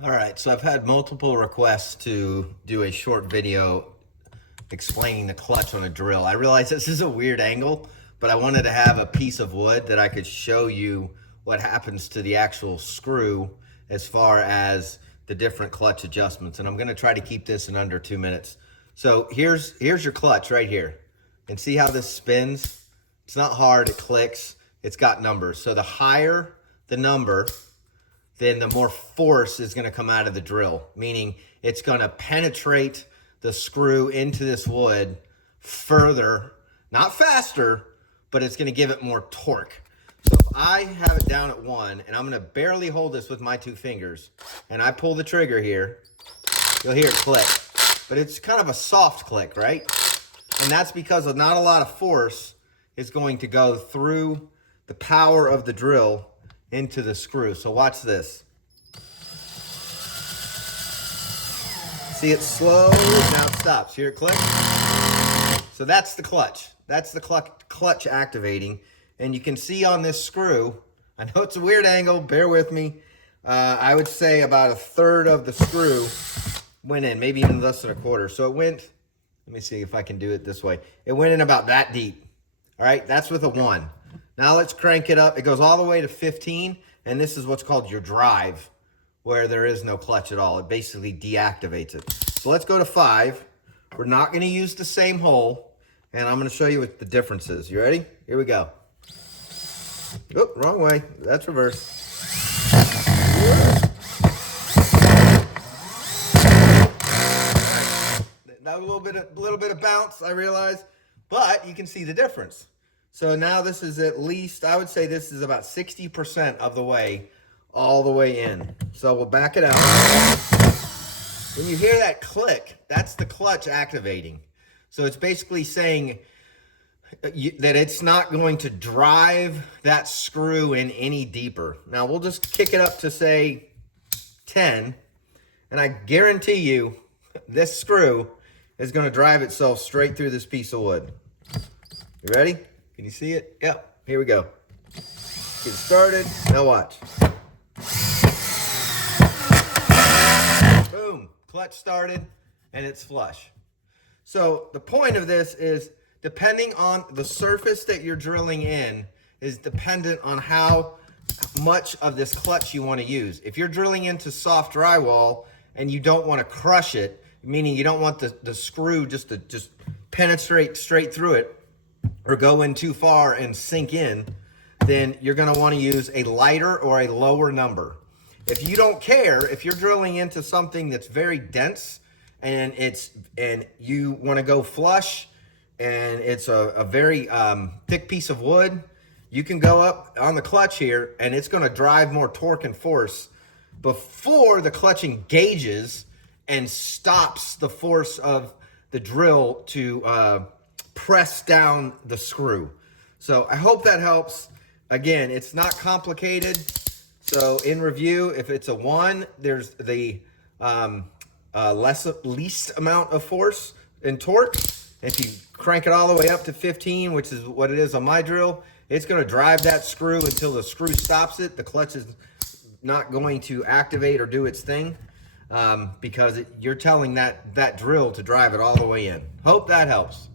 All right, so I've had multiple requests to do a short video explaining the clutch on a drill. I realize this is a weird angle, but I wanted to have a piece of wood that I could show you what happens to the actual screw as far as the different clutch adjustments. And I'm gonna try to keep this in under 2 minutes. So here's your clutch right here. And see how this spins? It's not hard, it clicks, it's got numbers. So the higher the number, then the more force is gonna come out of the drill, meaning it's gonna penetrate the screw into this wood further, not faster, but it's gonna give it more torque. So if I have it down at 1, and I'm gonna barely hold this with my 2 fingers, and I pull the trigger here, you'll hear it click. But it's kind of a soft click, right? And that's because of not a lot of force is going to go through the power of the drill into the screw. So watch this. See, it slows, now it stops. Hear it click? So that's the clutch. That's the clutch activating. And you can see on this screw, I know it's a weird angle, bear with me. I would say about 1/3 of the screw went in, maybe even less than 1/4. So it went, let me see if I can do it this way. It went in about that deep. All right, that's with a 1. Now let's crank it up. It goes all the way to 15, and this is what's called your drive, where there is no clutch at all. It basically deactivates it. So let's go to 5. We're not gonna use the same hole, and I'm gonna show you what the difference is. You ready? Here we go. Oh, wrong way. That's reverse. Now a little bit of bounce, I realize, but you can see the difference. So now this is at least, I would say this is about 60% of the way, all the way in. So we'll back it out. When you hear that click, that's the clutch activating. So it's basically saying that it's not going to drive that screw in any deeper. Now we'll just kick it up to say 10, and I guarantee you this screw is going to drive itself straight through this piece of wood. You ready? Can you see it? Yep. Here we go. Get started. Now watch. Boom. Clutch started, and it's flush. So the point of this is, depending on the surface that you're drilling in, is dependent on how much of this clutch you want to use. If you're drilling into soft drywall and you don't want to crush it, meaning you don't want the screw just to penetrate straight through it or go in too far and sink in, then you're going to want to use a lighter or a lower number. If you don't care, if you're drilling into something that's very dense and you want to go flush and it's a very thick piece of wood, you can go up on the clutch here and it's going to drive more torque and force before the clutch engages and stops the force of the drill to press down the screw. So I hope that helps. Again, it's not complicated. So in review, if it's a 1, there's the least amount of force and torque. If you crank it all the way up to 15, which is what it is on my drill, it's going to drive that screw until the screw stops it. The clutch is not going to activate or do its thing because you're telling that drill to drive it all the way in. Hope that helps.